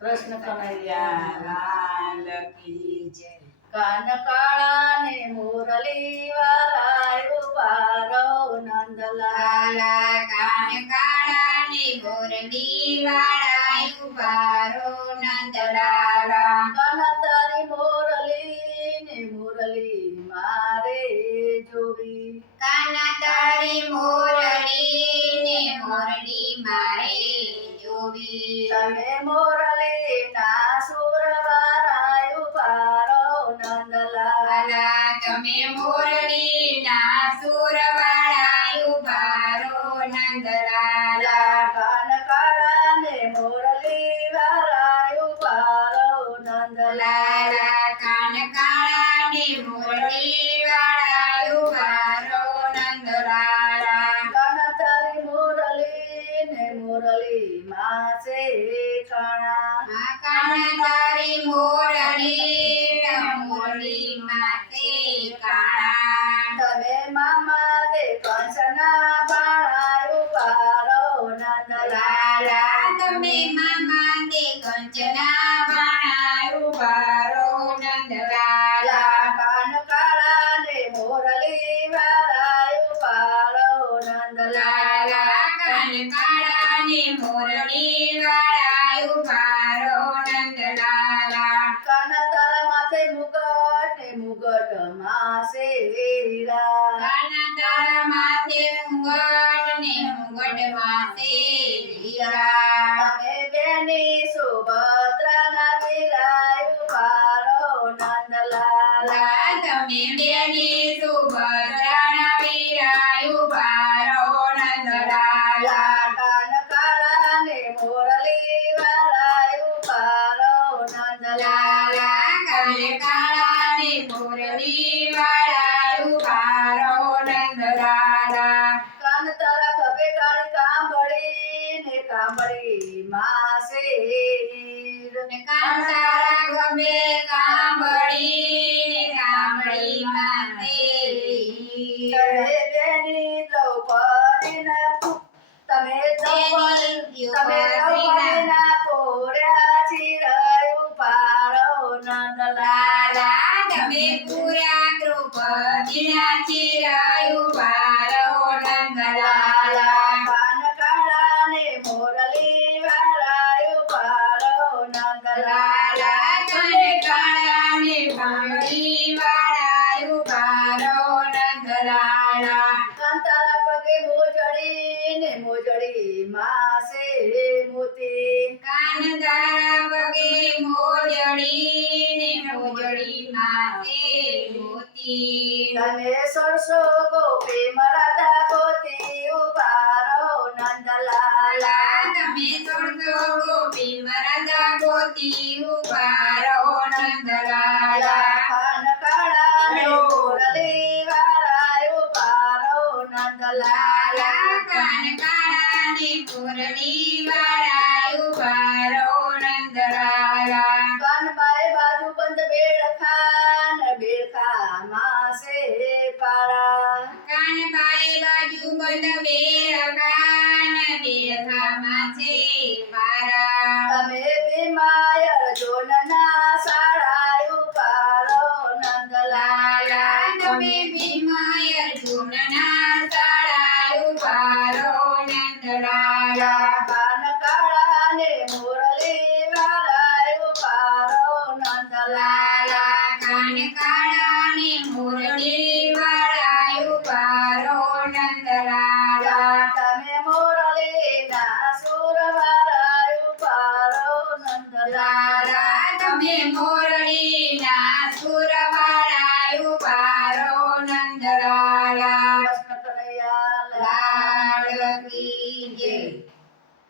કૃષ્ણ કનૈયા લાલ કી જય. કાન કાળા ને મુરલી વાળાયો પારો નંદલાલ લાલા કાન કાળા ને મુરલી વાળા ઉભારો નંદલાલા. કાન તારી મુરલી ને મુરલી મારે જોવી કાના તારી મુરલી ને મુરલી મારે જોવી. તમે મુરલી ના સુર વાળાયો પારો નંદલાલ લાલા તમે મુરલી ના સુર વાળા ઉભારો નંદલાલા. કાન કાળા ને મુરલી વાળાયો પારો નંદલાલ લાલા કાન કાળા ને મુરલી વાળા ઉભારો નંદલાલા. કાન તારી મુરલી ને મુરલી માસે કાણા કાન તારી મુરલી ને મુરલી માથે કાણા. તમે મામા તે કંસના બાળાયો પારો નંદલાલ લાલા તમે મામા તે કંચના બાણા ઉભારો નંદલાલા. કાન કાળા ને મુરલી વાળાયો પારો નંદલાલ લાલા કાન કાળા ને મુરલી વાળા ઉભારો નંદલાલા. કાન તારા માથે મુગટ ને મુગટ માસે હીરા કાના તારા માથે મુગટ ને મુગટ માથે હીરા. તમે બેની સુભદ્રાના વીરાયો પારો નંદલાલ લાલા તમે બેની સુભદ્રાના વીરા ઉભારો નંદલાલા. કાન કાળા ને મુરલી વાળાયો પારો નંદલાલ લાલા કાન કાળા ને મુરલી વાળા ઉભારો નંદલાલા. કાન તારા ખભે કાળી કાંબળી ને કાંબળી માસે હીર કાન તારા ગમે કાંબળી ને કાંબળી માથે હીર. તમે બેની દ્રૌપદીના તમે દ્રૌપદીના પોળ્યા ચિરાયો પારો નંદલાલ લાલા તમે પૂરા દ્રૌપદીના ચિરાય ઉભારો નંદલાલા. કાન કાળા ને મુરલી વાળાયો પારો નંદલાલ લાલા તમે કાળા ને કાંબળી વાળા ઉભારો નંદલાલા. કાન તારા પગે મોજડી ને મોજડી માસે મોતી કાન તારા પગે મોજડી ને મોજડી માથે મોતી. તમે સરસો ગોપી મરાઠા ગોતી ઉભારો નંદલાલ લાલા તમે તોડતો ગોપી મરાઠા ગોતી ઉભારો નંદલાલા. કાન કાળા ને મુરલી વાળાયો પારો નંદલાલ લાલા કાન કાળા ને મુરલી વાળા ઉભારો નંદલાલા. કાનબાઈ બાજુ બંધ બેડખા માસે પારા કાનબાઈ બાજુ બંધ બેર કાન બેઠા માથે પારા. તમે ભીમાયર જોનના સાળાયો પારો નંદલાલ લાલા તમે ભીમાય અર્જુનના સાળા ઉભારો નંદલાલા. કાન કાળા ને મુરલી વાળાયો પારો નંદલાલ લાલા કાન કાળા ને મુરલી